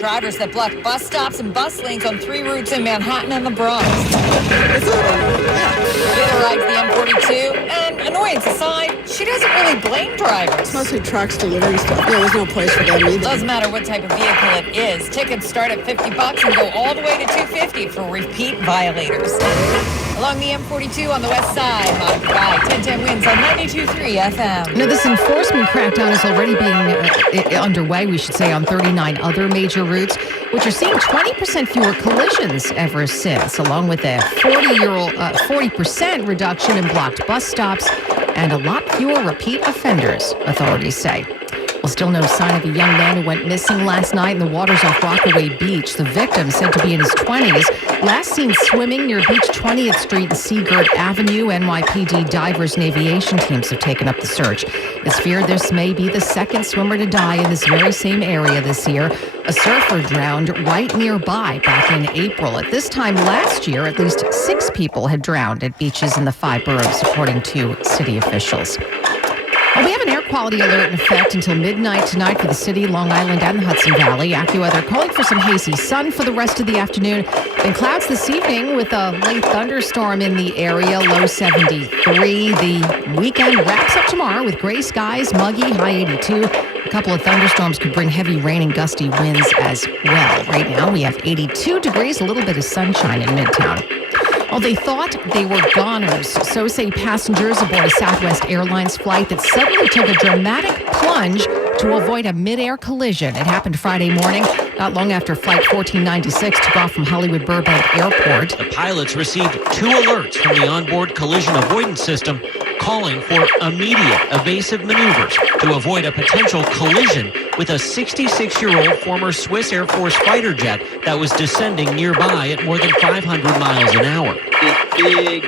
Drivers that blocked bus stops and bus lanes on 3 routes in Manhattan and the Bronx. Taylor rides the M42, and annoyance aside, she doesn't really blame drivers. It's mostly trucks, delivery stuff. Yeah, there's no place for them either. Doesn't matter what type of vehicle it is. Tickets start at $50 and go all the way to $250 for repeat violators. Along the M42 on the west side, Monica Guy, 1010 wins on 92.3 FM. Now, this enforcement crackdown is already being underway, we should say, on 39 other major routes, which are seeing 20% fewer collisions ever since, along with a 40% reduction in blocked bus stops and a lot fewer repeat offenders, authorities say. Well, still no sign of a young man who went missing last night in the waters off Rockaway Beach. The victim, said to be in his 20s, last seen swimming near Beach 20th Street and Seagirt Avenue. NYPD divers and aviation teams have taken up the search. It's feared this may be the second swimmer to die in this very same area this year. A surfer drowned right nearby back in April. At this time last year, at least 6 people had drowned at beaches in the 5 boroughs, according to city officials. Well, we have an air quality alert in effect until midnight tonight for the city, Long Island, and the Hudson Valley. AccuWeather calling for some hazy sun for the rest of the afternoon. Then clouds this evening with a late thunderstorm in the area, low 73. The weekend wraps up tomorrow with gray skies, muggy, high 82. A couple of thunderstorms could bring heavy rain and gusty winds as well. Right now we have 82 degrees, a little bit of sunshine in Midtown. Well, they thought they were goners. So say passengers aboard a Southwest Airlines flight that suddenly took a dramatic plunge to avoid a mid-air collision. It happened Friday morning, not long after Flight 1496 took off from Hollywood Burbank Airport. The pilots received 2 alerts from the onboard collision avoidance system calling for immediate evasive maneuvers to avoid a potential collision with a 66-year-old former Swiss Air Force fighter jet that was descending nearby at more than 500 miles an hour. This big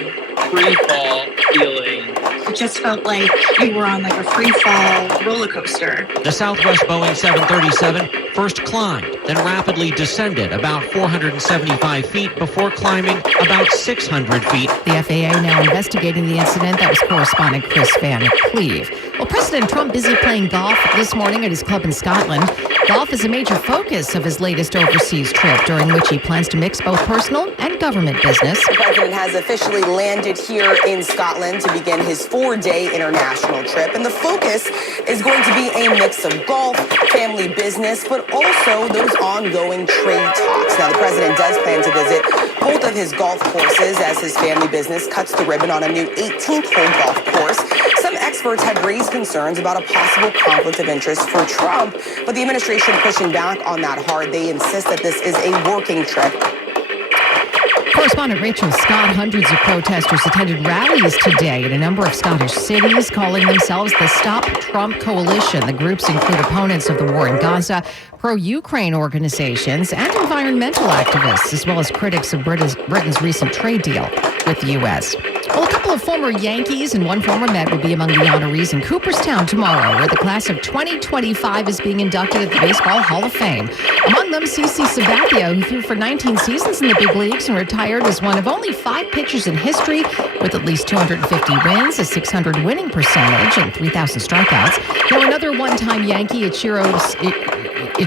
free fall feeling. It just felt like you were on like a free fall roller coaster. The Southwest Boeing 737 first climbed, then rapidly descended about 475 feet before climbing about 600 feet. The FAA now investigating the incident. That was correspondent Chris Van Cleve. Well, President Trump busy playing golf this morning at his club in Scotland. Golf is a major focus of his latest overseas trip, during which he plans to mix both personal and government business. The president has officially landed here in Scotland to begin his 4-day international trip. And the focus is going to be a mix of golf, family business, but also those ongoing trade talks. Now, the president does plan to visit both of his golf courses as his family business cuts the ribbon on a new 18th-hole golf course. Some experts have raised concerns about a possible conflict of interest for Trump, but the administration pushing back on that hard. They insist that this is a working trip. Correspondent Rachel Scott, hundreds of protesters attended rallies today in a number of Scottish cities, calling themselves the Stop Trump Coalition. The groups include opponents of the war in Gaza, pro-Ukraine organizations, and environmental activists, as well as critics of Britain's recent trade deal with the U.S. Well, a couple of former Yankees and one former Met will be among the honorees in Cooperstown tomorrow, where the class of 2025 is being inducted at the Baseball Hall of Fame. Among them, CC Sabathia, who threw for 19 seasons in the big leagues and retired as one of only 5 pitchers in history with at least 250 wins, a .600 winning percentage, and 3,000 strikeouts. Now, another one-time Yankee, Ichiro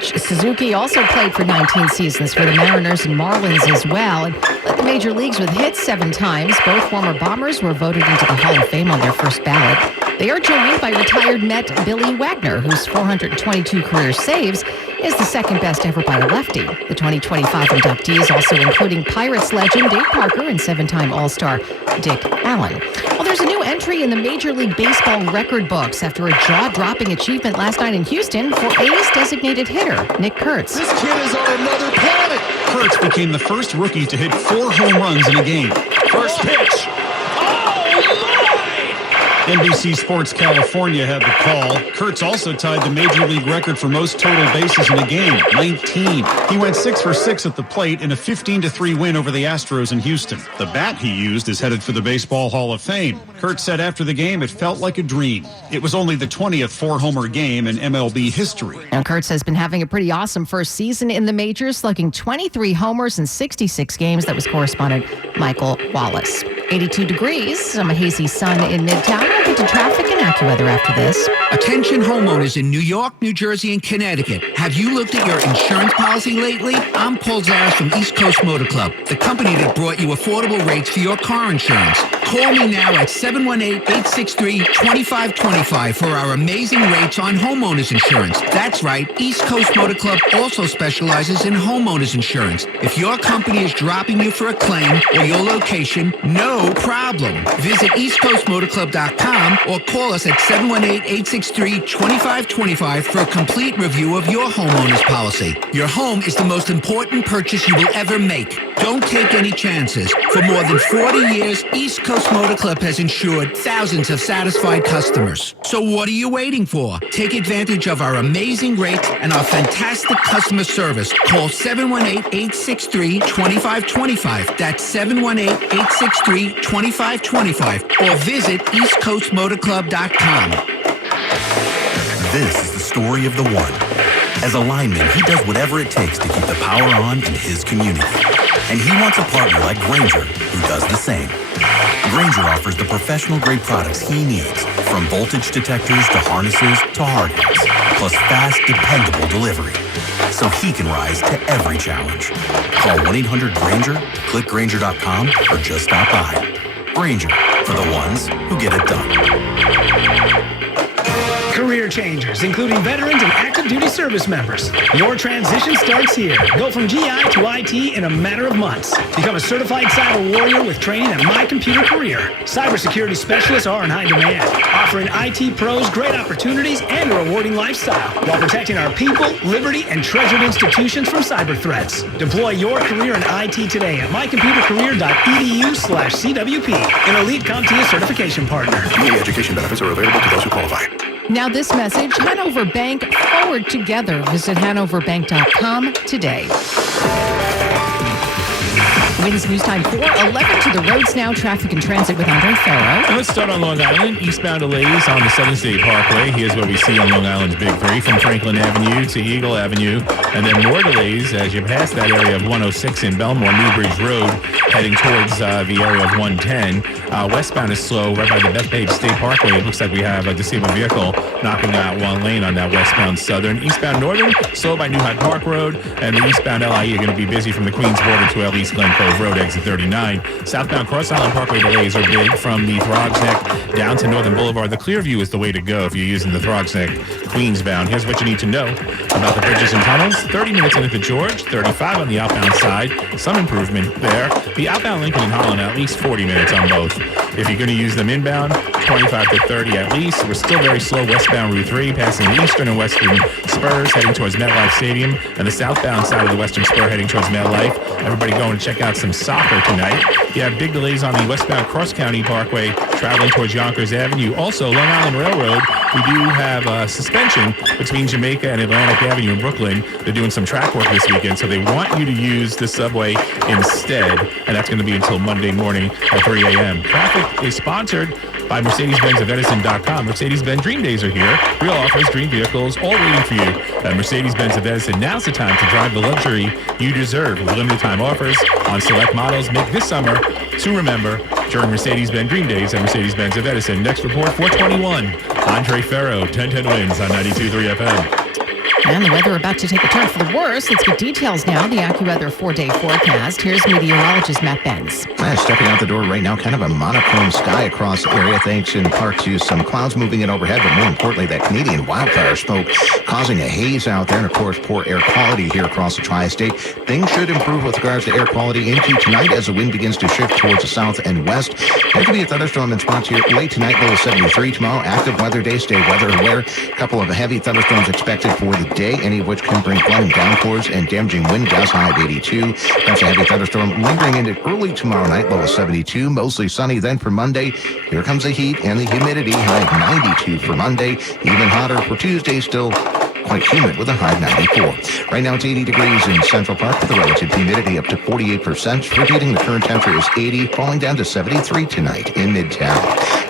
Suzuki, also played for 19 seasons for the Mariners and Marlins as well, and led the major leagues with hits 7 times. Both former Bombers were voted into the Hall of Fame on their first ballot. They are joined by retired Met Billy Wagner, whose 422 career saves is the second best ever by a lefty. The 2025 inductees also including Pirates legend Dave Parker and 7-time All-Star Dick Allen. Well, there's a new entry in the Major League Baseball record books after a jaw-dropping achievement last night in Houston for A's designated hitter Nick Kurtz. This kid is on another planet. Kurtz became the first rookie to hit 4 home runs in a game. First pitch. NBC Sports California had the call. Kurtz also tied the Major League record for most total bases in a game, 19. He went 6 for 6 at the plate in a 15-3 win over the Astros in Houston. The bat he used is headed for the Baseball Hall of Fame. Kurtz said after the game it felt like a dream. It was only the 20th 4-homer game in MLB history. Now, Kurtz has been having a pretty awesome first season in the majors, slugging 23 homers in 66 games. That was correspondent Michael Wallace. 82 degrees, some hazy sun in Midtown. We'll get to traffic and AccuWeather after this. Attention homeowners in New York, New Jersey, and Connecticut. Have you looked at your insurance policy lately? I'm Paul Zaris from East Coast Motor Club, the company that brought you affordable rates for your car insurance. Call me now at 718-863-2525 for our amazing rates on homeowners insurance. That's right, East Coast Motor Club also specializes in homeowners insurance. If your company is dropping you for a claim or your location, no problem. Visit eastcoastmotorclub.com or call us at 718-863-2525 for a complete review of your homeowner's policy. Your home is the most important purchase you will ever make. Don't take any chances. For more than 40 years, East Coast Motor Club has insured thousands of satisfied customers. So what are you waiting for? Take advantage of our amazing rates and our fantastic customer service. Call 718-863-2525. That's 718-863-2525. Or visit eastcoastmotorclub.com. This is the story of the one. As a lineman, he does whatever it takes to keep the power on in his community. And he wants a partner like Grainger who does the same. Grainger offers the professional-grade products he needs, from voltage detectors to harnesses to hard hats, plus fast, dependable delivery, so he can rise to every challenge. Call 1-800-GRAINGER, click Grainger.com, or just stop by. Grainger, for the ones who get it done. Career changers, including veterans and active duty service members. Your transition starts here. Go from GI to IT in a matter of months. Become a certified cyber warrior with training at My Computer Career. Cybersecurity specialists are in high demand, offering IT pros great opportunities and a rewarding lifestyle while protecting our people, liberty, and treasured institutions from cyber threats. Deploy your career in IT today at mycomputercareer.edu/CWP, an elite CompTIA certification partner. Media education benefits are available to those who qualify. Now this message, Hanover Bank, forward together. Visit hanoverbank.com today. Winds News Time 4:11 to the roads now. Traffic and transit with Andre Farrow. And let's start on Long Island. Eastbound delays on the Southern State Parkway. Here's what we see on Long Island's Big Three from Franklin Avenue to Eagle Avenue. And then more delays as you pass that area of 106 in Belmore, Newbridge Road, heading towards the area of 110. Westbound is slow right by the Bethpage State Parkway. It looks like we have a disabled vehicle knocking out one lane on that westbound Southern. Eastbound Northern, slow by New Hyde Park Road. And the eastbound LIE are going to be busy from the Queens border to at least Glen Cove Road, exit 39. Southbound Cross Island Parkway delays are big from the Throgs Neck down to Northern Boulevard. The Clearview is the way to go if you're using the Throgs Neck Queensbound. Here's what you need to know about the bridges and tunnels. 30 minutes in at the George, 35 on the outbound side. Some improvement there. The outbound Lincoln and Holland, at least 40 minutes on both. If you're going to use them inbound, 25 to 30 at least. We're still very slow westbound Route 3, passing the eastern and western spurs heading towards MetLife Stadium, and the southbound side of the western spur heading towards MetLife. Everybody going to check out some soccer tonight. You have big delays on the westbound Cross County Parkway traveling towards Yonkers Avenue. Also, Long Island Railroad, we do have a suspension between Jamaica and Atlantic Avenue in Brooklyn. They're doing some track work this weekend, so they want you to use the subway instead, and that's going to be until Monday morning at 3 a.m. Traffic is sponsored by Mercedes-Benz of Edison.com. Mercedes-Benz Dream Days are here. Real offers, dream vehicles, all waiting for you at Mercedes-Benz of Edison. Now's the time to drive the luxury you deserve with limited time offers on select models. Make this summer to remember during Mercedes-Benz Dream Days at Mercedes-Benz of Edison. Next report, 421. Andre Farrow, 1010 wins on 92.3 FM. And the weather about to take a turn for the worse. Let's get details now. The AccuWeather 4-day forecast. Here's meteorologist Matt Benz. Stepping out the door right now, kind of a monochrome sky across the area, thanks in part to some clouds moving in overhead, but more importantly, that Canadian wildfire smoke causing a haze out there, and of course, poor air quality here across the tri-state. Things should improve with regards to air quality into tonight as the wind begins to shift towards the south and west. There could be a thunderstorm in spots here late tonight, low of 73 tomorrow. Active weather day, stay weather aware. A couple of heavy thunderstorms expected for the day, any of which can bring flooding downpours and damaging wind gusts, high of 82. That's a heavy thunderstorm lingering into early tomorrow night, low of 72. Mostly sunny then for Monday. Here comes the heat and the humidity, high of 92 for Monday. Even hotter for Tuesday, still quite humid with a high of 94. Right now it's 80 degrees in Central Park with the relative humidity up to 48%. Repeating, the current temperature is 80, falling down to 73 tonight in Midtown.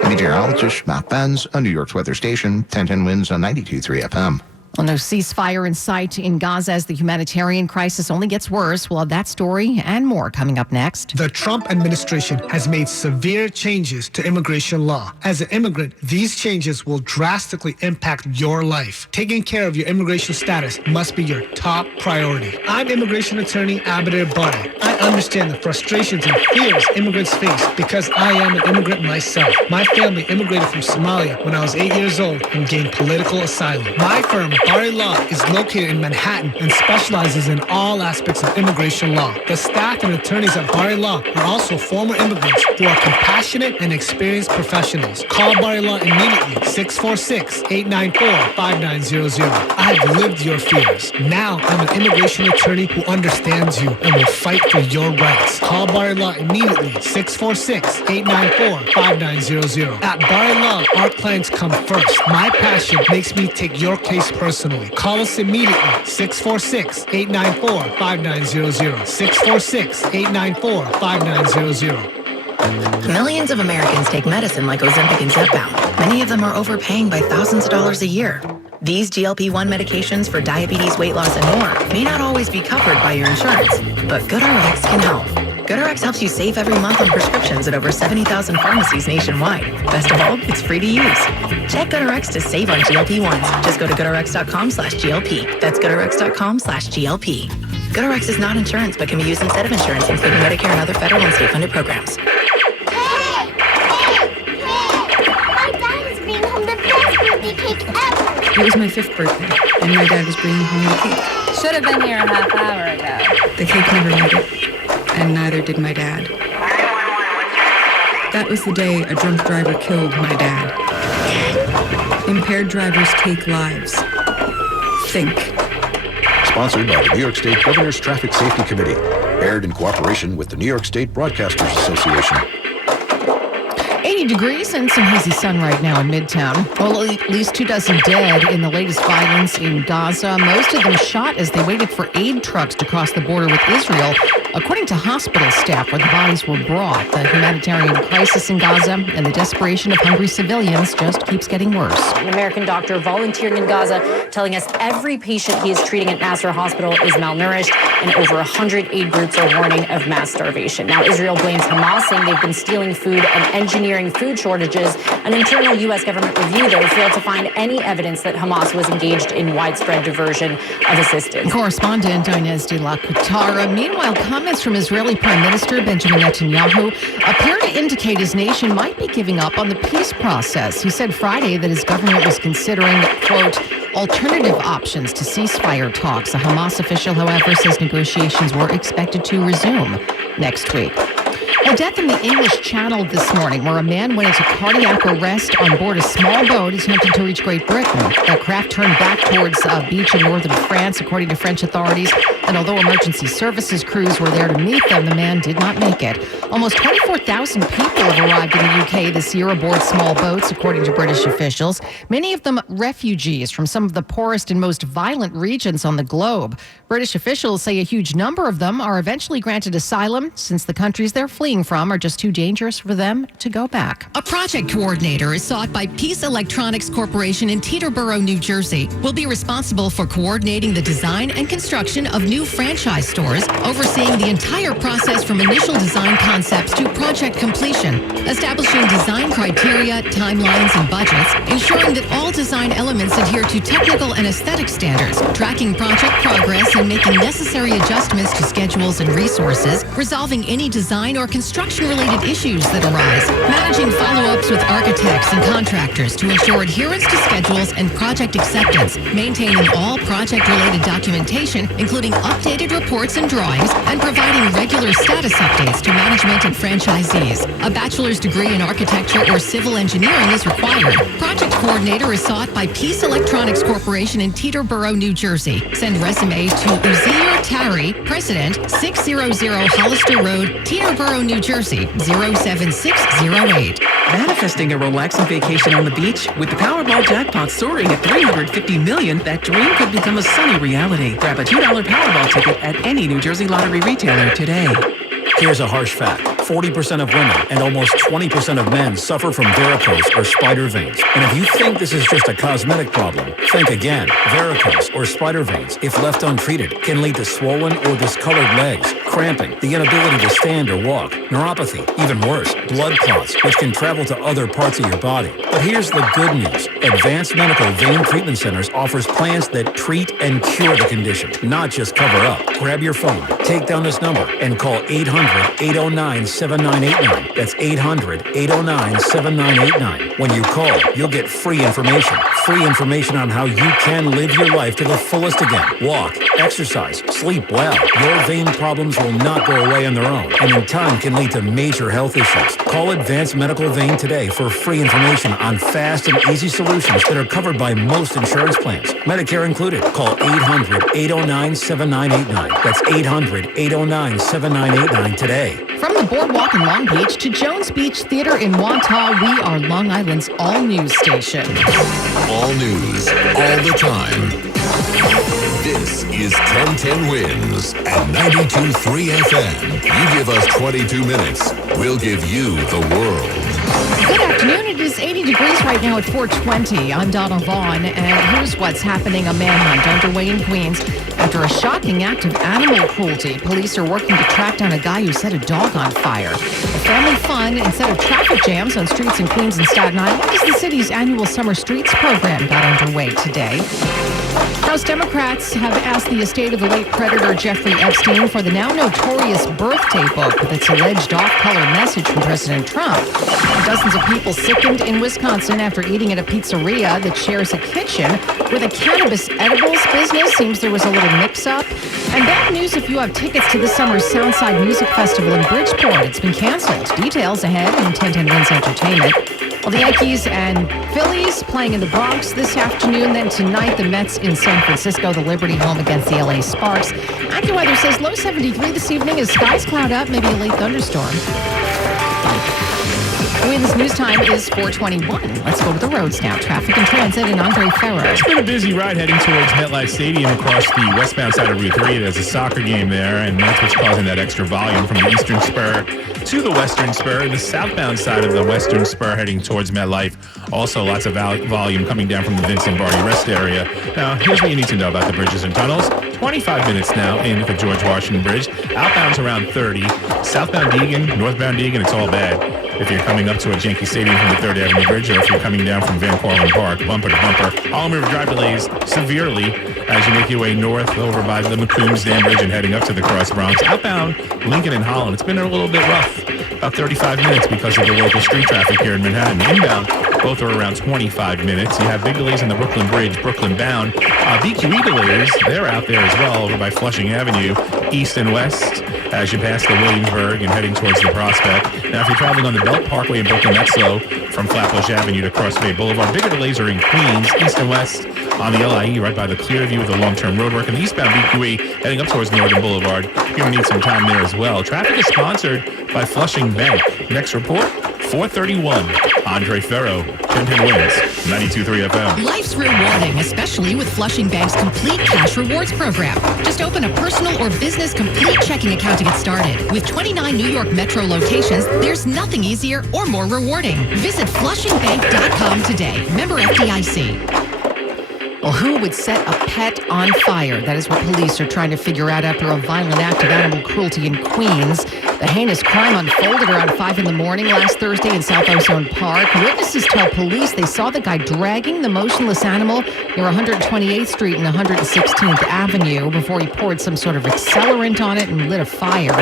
Meteorologist Matt Benz, a New York's weather station, 1010 wins on 92.3 FM. Well, no ceasefire in sight in Gaza as the humanitarian crisis only gets worse. We'll have that story and more coming up next. The Trump administration has made severe changes to immigration law. As an immigrant, these changes will drastically impact your life. Taking care of your immigration status must be your top priority. I'm immigration attorney Abeder Bari. I understand the frustrations and fears immigrants face because I am an immigrant myself. My family immigrated from Somalia when I was 8 years old and gained political asylum. My firm, Bari Law, is located in Manhattan and specializes in all aspects of immigration law. The staff and attorneys at Bari Law are also former immigrants who are compassionate and experienced professionals. Call Bari Law immediately, 646-894-5900. I have lived your fears. Now I'm an immigration attorney who understands you and will fight for your rights. Call Bari Law immediately, 646-894-5900. At Bari Law, our clients come first. My passion makes me take your case personally. Call us immediately, 646-894-5900. 646-894-5900. Millions of Americans take medicine like Ozempic and Zepbound. Many of them are overpaying by thousands of dollars a year. These GLP-1 medications for diabetes, weight loss, and more may not always be covered by your insurance, but GoodRx can help. GoodRx helps you save every month on prescriptions at over 70,000 pharmacies nationwide. Best of all, it's free to use. Check GoodRx to save on GLP-1s. Just go to GoodRx.com/GLP. That's GoodRx.com/GLP. GoodRx is not insurance, but can be used instead of insurance, including Medicare and other federal and state-funded programs. My dad is bringing home the best birthday cake ever. It was my 5th birthday, and my dad was bringing home the cake. Should have been here a half hour ago. The cake never made it, and neither did my dad. That was the day a drunk driver killed my dad. Impaired drivers take lives. Think. Sponsored by the New York State Governor's Traffic Safety Committee. Aired in cooperation with the New York State Broadcasters Association. 80 degrees and some hazy sun right now in Midtown. Well, at least 24 dead in the latest violence in Gaza. Most of them shot as they waited for aid trucks to cross the border with Israel, according to hospital staff where the bodies were brought. The humanitarian crisis in Gaza and the desperation of hungry civilians just keeps getting worse. An American doctor volunteering in Gaza telling us every patient he is treating at Nasser Hospital is malnourished, and over 100 aid groups are warning of mass starvation. Now, Israel blames Hamas, saying they've been stealing food and engineering food shortages. An internal U.S. government review, though, failed to find any evidence that Hamas was engaged in widespread diversion of assistance. Correspondent Inez de la Kutara. Meanwhile, comments from Israeli Prime Minister Benjamin Netanyahu appear to indicate his nation might be giving up on the peace process. He said Friday that his government was considering, quote, alternative options to ceasefire talks. A Hamas official, however, says negotiations were expected to resume next week. A death in the English Channel this morning where a man went into cardiac arrest on board a small boat attempting to reach Great Britain. The craft turned back towards a beach in northern France, according to French authorities. And although emergency services crews were there to meet them, the man did not make it. Almost 24,000 people have arrived in the UK this year aboard small boats, according to British officials. Many of them refugees from some of the poorest and most violent regions on the globe. British officials say a huge number of them are eventually granted asylum since the countries they're fleeing from are just too dangerous for them to go back. A project coordinator is sought by Peace Electronics Corporation in Teterboro, New Jersey. Will be responsible for coordinating the design and construction of new franchise stores, overseeing the entire process from initial design concepts to project completion, establishing design criteria, timelines, and budgets, ensuring that all design elements adhere to technical and aesthetic standards, tracking project progress and making necessary adjustments to schedules and resources, resolving any design or construction-related issues that arise, managing follow-ups with architects and contractors to ensure adherence to schedules and project acceptance, maintaining all project-related documentation, including updated reports and drawings, and providing regular status updates to management and franchisees. A bachelor's degree in architecture or civil engineering is required. Project coordinator is sought by Peace Electronics Corporation in Teterboro, New Jersey. Send resume to Uzier Tari, President, 600 Hollister Road, Teterboro, New Jersey, 07608. Manifesting a relaxing vacation on the beach? With the Powerball jackpot soaring at $350 million, that dream could become a sunny reality. Grab a $2 Powerball ticket at any New Jersey lottery retailer today. Here's a harsh fact. 40% of women and almost 20% of men suffer from varicose or spider veins. And if you think this is just a cosmetic problem, think again. Varicose or spider veins, if left untreated, can lead to swollen or discolored legs, cramping, the inability to stand or walk, neuropathy, even worse, blood clots, which can travel to other parts of your body. But here's the good news. Advanced Medical Vein Treatment Centers offers plans that treat and cure the condition, not just cover up. Grab your phone, take down this number, and call 800-809-7989. That's 800-809-7989. When you call, you'll get free information. Free information on how you can live your life to the fullest again. Walk, exercise, sleep well. Your vein problems will not go away on their own, and in time can lead to major health issues. Call Advanced Medical Vein today for free information on fast and easy solutions that are covered by most insurance plans, Medicare included. Call 800-809-7989. That's 800-809-7989 today. From the boardwalk in Long Beach to Jones Beach Theater in Wantagh, we are Long Island's all-news station. All news, all the time. This is 1010 Wins at 92.3 FM. You give us 22 minutes, we'll give you the world. Good afternoon. It is 80 degrees right now at 420. I'm Donna Vaughn, and here's what's happening. A manhunt underway in Queens after a shocking act of animal cruelty. Police are working to track down a guy who set a dog on fire. A family fun instead of traffic jams on streets in Queens and Staten Island as the city's annual Summer Streets program got underway today. House Democrats have asked the estate of the late predator Jeffrey Epstein for the now notorious birthday book with its alleged off-color message from President Trump. Dozens of people sickened in Wisconsin after eating at a pizzeria that shares a kitchen with a cannabis edibles business. Seems there was a little mix-up. And bad news if you have tickets to this summer's Soundside Music Festival in Bridgeport. It's been canceled. Details ahead in 1010 Wins Entertainment. Well, the Yankees and Phillies playing in the Bronx this afternoon. Then tonight, the Mets in San Francisco, the Liberty home against the LA Sparks. AccuWeather says low 73 this evening as skies cloud up, maybe a late thunderstorm. Wins news time is 4:21. Let's go to the roads now. Traffic and transit and Andre Ferro. It's been a busy ride heading towards MetLife Stadium across the westbound side of Route 3. There's a soccer game there, and that's what's causing that extra volume from the eastern spur to the western spur. The southbound side of the western spur heading towards MetLife. Also lots of volume coming down from the Vincent Barty Rest area. Now, here's what you need to know about the bridges and tunnels. 25 minutes now in for George Washington Bridge. Outbound's around 30. Southbound Deegan, northbound Deegan, it's all bad. If you're coming up to a Yankee Stadium from the 3rd Avenue Bridge, or if you're coming down from Van Cortlandt Park, bumper to bumper. Allen River Drive delays severely as you make your way north over by the McCombs Dam Bridge and heading up to the Cross Bronx. Outbound, Lincoln and Holland, it's been a little bit rough. About 35 minutes because of the local street traffic here in Manhattan. Inbound, both are around 25 minutes. You have big delays on the Brooklyn Bridge, Brooklyn bound. BQE delays, they're out there as well over by Flushing Avenue, east and west, as you pass the Williamsburg and heading towards the Prospect. Now, if you're traveling on the Belt Parkway in Brooklyn, that's slow from Flatbush Avenue to Cross Bay Boulevard. Bigger delays are in Queens, east and west on the LIE, right by the Clearview with the long-term road work. And the eastbound BQE heading up towards Northern Boulevard. You're going to need some time there as well. Traffic is sponsored by Flushing Bank. Next report, 4:31. Andre Ferro, 1010 Wins, 92.3 FM. Life's rewarding, especially with Flushing Bank's Complete Cash Rewards program. Just open a personal or business complete checking account to get started. With 29 New York Metro locations, there's nothing easier or more rewarding. Visit flushingbank.com today. Member FDIC. Well, who would set a pet on fire? That is what police are trying to figure out after a violent act of animal cruelty in Queens. The heinous crime unfolded around 5 in the morning last Thursday in South Ozone Park. Witnesses tell police they saw the guy dragging the motionless animal near 128th Street and 116th Avenue before he poured some sort of accelerant on it and lit a fire.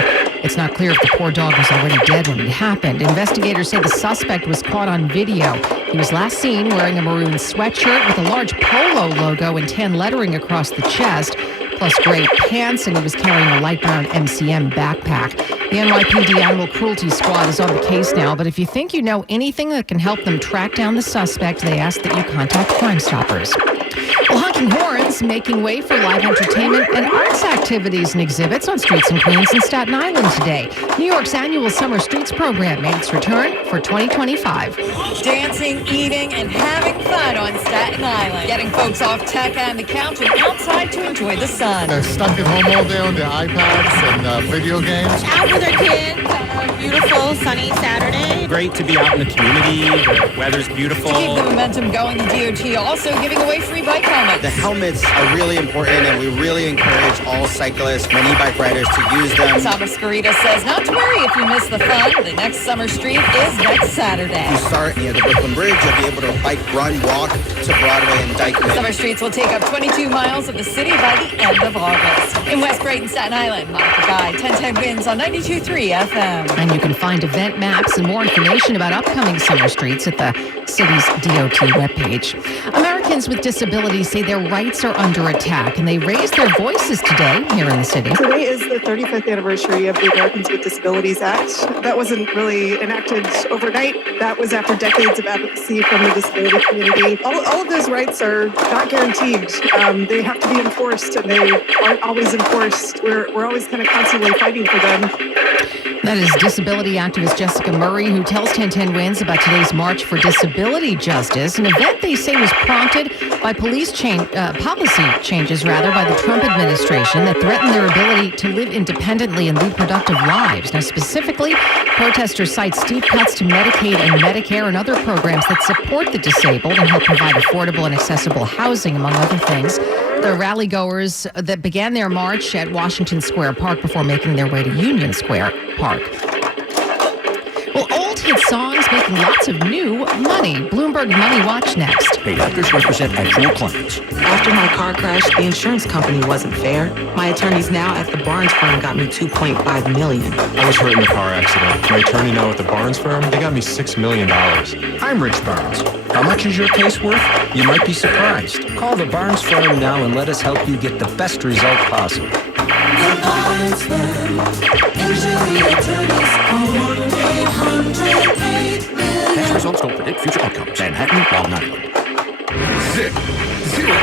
It's not clear if the poor dog was already dead when it happened. Investigators say the suspect was caught on video. He was last seen wearing a maroon sweatshirt with a large polo logo and tan lettering across the chest, plus gray pants, and he was carrying a light brown MCM backpack. The NYPD Animal Cruelty Squad is on the case now, but if you think you know anything that can help them track down the suspect, they ask that you contact Crime Stoppers. Well, honking horns making way for live entertainment and arts activities and exhibits on streets in Queens and Staten Island today. New York's annual Summer Streets program made its return for 2025. Dancing, eating, and having fun on Staten Island. Getting folks off tech and the couch and outside to enjoy the sun. They're stuck at home all day on their iPads and video games. Out with their kids, beautiful sunny Saturday. Great to be out in the community. The weather's beautiful. To keep the momentum going, the DOT also giving away free bike helmets. The helmets are really important, and we really encourage all cyclists, many bike riders to use them. Thomas Garita says not to worry if you miss the fun. The next Summer Street is next Saturday. If you start near the Brooklyn Bridge, you'll be able to bike, run, walk to Broadway and Dyckman. Summer Streets will take up 22 miles of the city by the end of August. In West Brighton, Staten Island, Monica Guy, 1010 Wins on 92.3 FM. And you can find event maps and more information about upcoming Summer Streets at the city's DOT webpage. Americans with disabilities say their rights are under attack, and they raised their voices today here in the city. Today is the 35th anniversary of the Americans with Disabilities Act. That wasn't really enacted overnight. That was after decades of advocacy from the disability community. All of those rights are not guaranteed. They have to be enforced, and they aren't always enforced. We're always kind of constantly fighting for them. That is disability activist Jessica Murray, who tells 1010 Wins about today's March for Disability Justice, an event they say was prompted by policy changes by the Trump administration that threaten their ability to live independently and lead productive lives. Now, specifically, protesters cite steep cuts to Medicaid and Medicare and other programs that support the disabled and help provide affordable and accessible housing, among other things. The rally-goers that began their march at Washington Square Park before making their way to Union Square Park. Well, old hit songs making lots of new money. Bloomberg Money Watch next. Paid actors represent actual clients. After my car crash, the insurance company wasn't fair. My attorneys now at the Barnes firm got me $2.5 million. I was hurt in a car accident. My attorney now at the Barnes firm, they got me $6 million. I'm Rich Barnes. How much is your case worth? You might be surprised. Call the Barnes firm now and let us help you get the best result possible. The Barnes firm. Injury attorneys. 1-800-8-million. Past results don't predict future outcomes. Manhattan, Long Island. Zip, zero,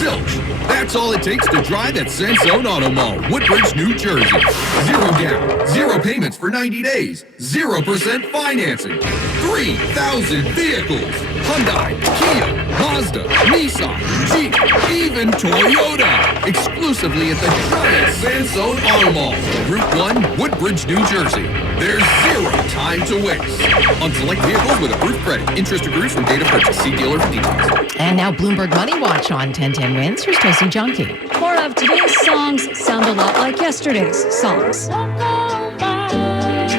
zilch. That's all it takes to drive at Sansone Auto Mall, Woodbridge, New Jersey. Zero down, zero payments for 90 days, 0% financing, 3,000 vehicles. Hyundai, Kia, Mazda, Nissan, Jeep, even Toyota. Exclusively at the giant Sansone Auto Mall, Route 1, Woodbridge, New Jersey. There's zero time to waste. On select vehicles with approved credit. Interest accrues from date of purchase. See dealer for details. And now Bloomberg Money Watch on 1010 Wins. Here's Tracy Junkie. More of today's songs sound a lot like yesterday's songs.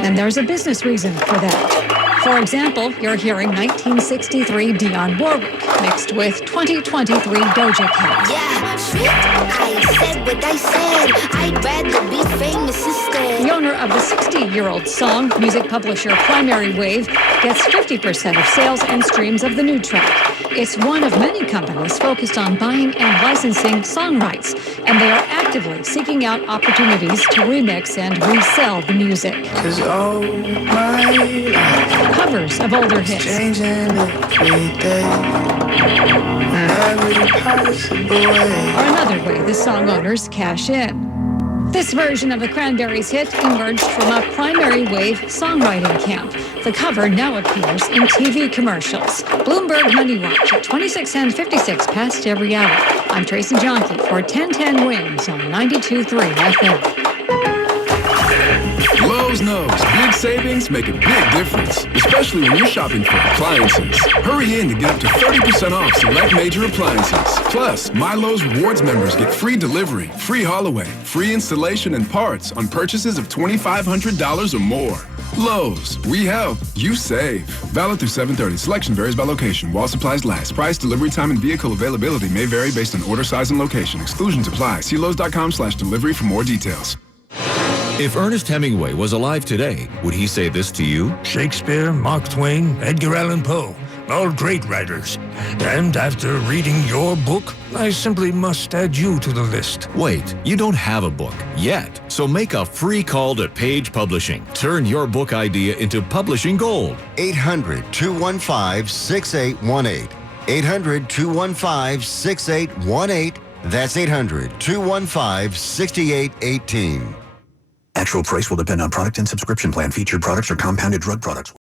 And there's a business reason for that. For example, you're hearing 1963 Dionne Warwick mixed with 2023 Doja Cat. Yeah, shit, I said what I said. I'd rather be famous instead. The owner of the 60-year-old song, music publisher Primary Wave, gets 50% of sales and streams of the new track. It's one of many companies focused on buying and licensing song rights, and they are actively seeking out opportunities to remix and resell the music. Covers of older hits. Are another way the song owners cash in. This version of the Cranberries' hit emerged from a Primary Wave songwriting camp. The cover now appears in TV commercials. Bloomberg Money Watch at 26 and 56 past every hour. I'm Tracy Jonke for 1010 Wins on 92.3 FM. Lowe's knows big savings make a big difference, especially when you're shopping for appliances. Hurry in to get up to 30% off select major appliances. Plus, My Lowe's Rewards members get free delivery, free haul away, free installation and parts on purchases of $2,500 or more. Lowe's, we help, you save. Valid through 7/30. Selection varies by location. While supplies last. Price, delivery time, and vehicle availability may vary based on order size and location. Exclusions apply. See Lowe's.com/delivery for more details. If Ernest Hemingway was alive today, would he say this to you? Shakespeare, Mark Twain, Edgar Allan Poe, all great writers. And after reading your book, I simply must add you to the list. Wait, you don't have a book yet. So make a free call to Page Publishing. Turn your book idea into publishing gold. 800-215-6818. 800-215-6818. That's 800-215-6818. Actual price will depend on product and subscription plan. Featured products are compounded drug products.